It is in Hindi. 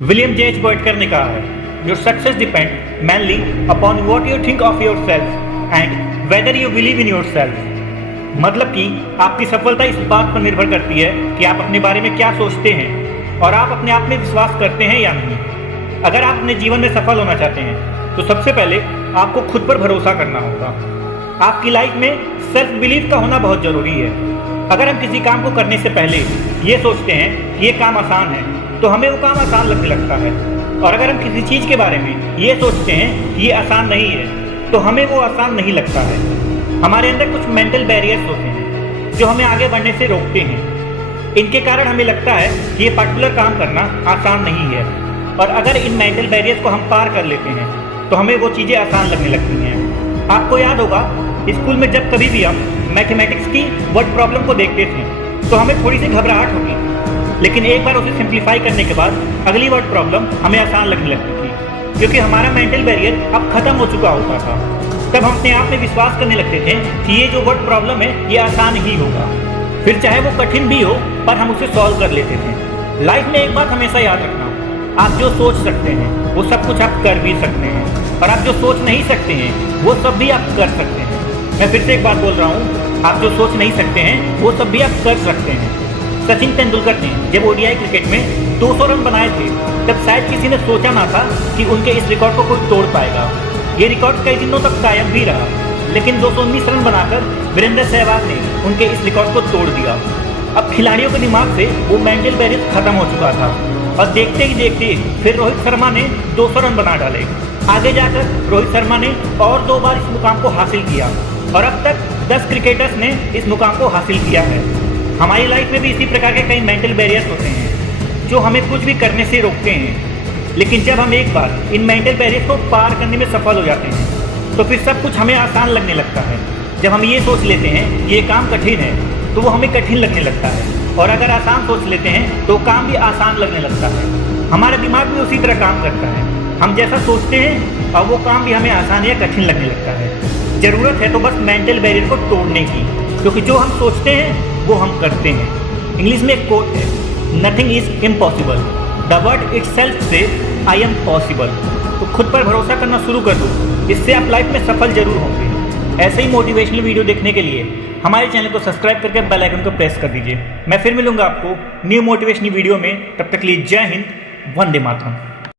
विलियम जे एच बर्डकर ने कहा है, your success depend mainly upon what you think of yourself and whether you believe in yourself। मतलब कि आपकी सफलता इस बात पर निर्भर करती है कि आप अपने बारे में क्या सोचते हैं और आप अपने आप में विश्वास करते हैं या नहीं। अगर आप अपने जीवन में सफल होना चाहते हैं तो सबसे पहले आपको खुद पर भरोसा करना होगा। आपकी लाइफ में सेल्फ बिलीफ का होना बहुत ज़रूरी है। अगर हम किसी काम को करने से पहले ये सोचते हैं कि ये काम आसान है तो हमें वो काम आसान लगने लगता है, और अगर हम किसी चीज़ के बारे में ये सोचते हैं कि ये आसान नहीं है तो हमें वो आसान नहीं लगता है। हमारे अंदर कुछ मेंटल बैरियर्स होते हैं जो हमें आगे बढ़ने से रोकते हैं। इनके कारण हमें लगता है कि ये पर्टिकुलर काम करना आसान नहीं है, और अगर इन मेंटल बैरियर्स को हम पार कर लेते हैं तो हमें वो चीज़ें आसान लगने लगती हैं। आपको याद होगा स्कूल में जब कभी भी हम मैथमेटिक्स की वर्ड प्रॉब्लम को देखते थे तो हमें थोड़ी सी घबराहट होती, लेकिन एक बार उसे सिंप्लीफाई करने के बाद अगली वर्ड प्रॉब्लम हमें आसान लगने लगती थी, क्योंकि हमारा मेंटल बैरियर अब खत्म हो चुका होता था। तब हम अपने आप में विश्वास करने लगते थे कि ये जो वर्ड प्रॉब्लम है ये आसान ही होगा, फिर चाहे वो कठिन भी हो पर हम उसे सॉल्व कर लेते थे। लाइफ में एक बात हमेशा याद रखना, आप जो सोच सकते हैं वो सब कुछ आप कर भी सकते हैं, और आप जो सोच नहीं सकते हैं वो सब भी आप कर सकते हैं। मैं फिर से एक बात बोल रहा हूँ, आप जो सोच नहीं सकते हैं वो सब भी आप कर सकते हैं। सचिन तेंदुलकर ने जब ओडीआई क्रिकेट में 200 रन बनाए थे तब शायद किसी ने सोचा ना था कि उनके इस रिकॉर्ड को कोई तोड़ पाएगा। ये रिकॉर्ड कई दिनों तक कायम भी रहा, लेकिन 219 रन बनाकर वीरेंद्र सहवाग ने उनके इस रिकॉर्ड को तोड़ दिया। अब खिलाड़ियों के दिमाग से वो मेंटल बैरियर खत्म हो चुका था, और देखते ही देखते फिर रोहित शर्मा ने 200 रन बना डाले। आगे जाकर रोहित शर्मा ने और 2 बार इस मुकाम को हासिल किया, और अब तक 10 क्रिकेटर्स ने इस मुकाम को हासिल किया है। हमारी लाइफ में भी इसी प्रकार के कई मेंटल बैरियर्स होते हैं जो हमें कुछ भी करने से रोकते हैं, लेकिन जब हम एक बार इन मेंटल बैरियर्स को पार करने में सफल हो जाते हैं तो फिर सब कुछ हमें आसान लगने लगता है। जब हम ये सोच लेते हैं कि ये काम कठिन है तो वो हमें कठिन लगने लगता है, और अगर आसान सोच लेते हैं तो काम भी आसान लगने लगता है। हमारा दिमाग भी उसी तरह काम करता है, हम जैसा सोचते हैं और वो काम भी हमें आसान या कठिन लगने लगता है। ज़रूरत है तो बस मेंटल बैरियर को तोड़ने की, क्योंकि जो हम सोचते हैं वो हम करते हैं। इंग्लिश में एक कोट है, nothing is impossible, the word itself से आई एम पॉसिबल। तो खुद पर भरोसा करना शुरू कर दो, इससे आप लाइफ में सफल जरूर होंगे। ऐसे ही मोटिवेशनल वीडियो देखने के लिए हमारे चैनल को सब्सक्राइब करके बेल आइकन को प्रेस कर दीजिए। मैं फिर मिलूंगा आपको न्यू मोटिवेशनल वीडियो में, तब तक के लिए जय हिंद, वंदे मातरम।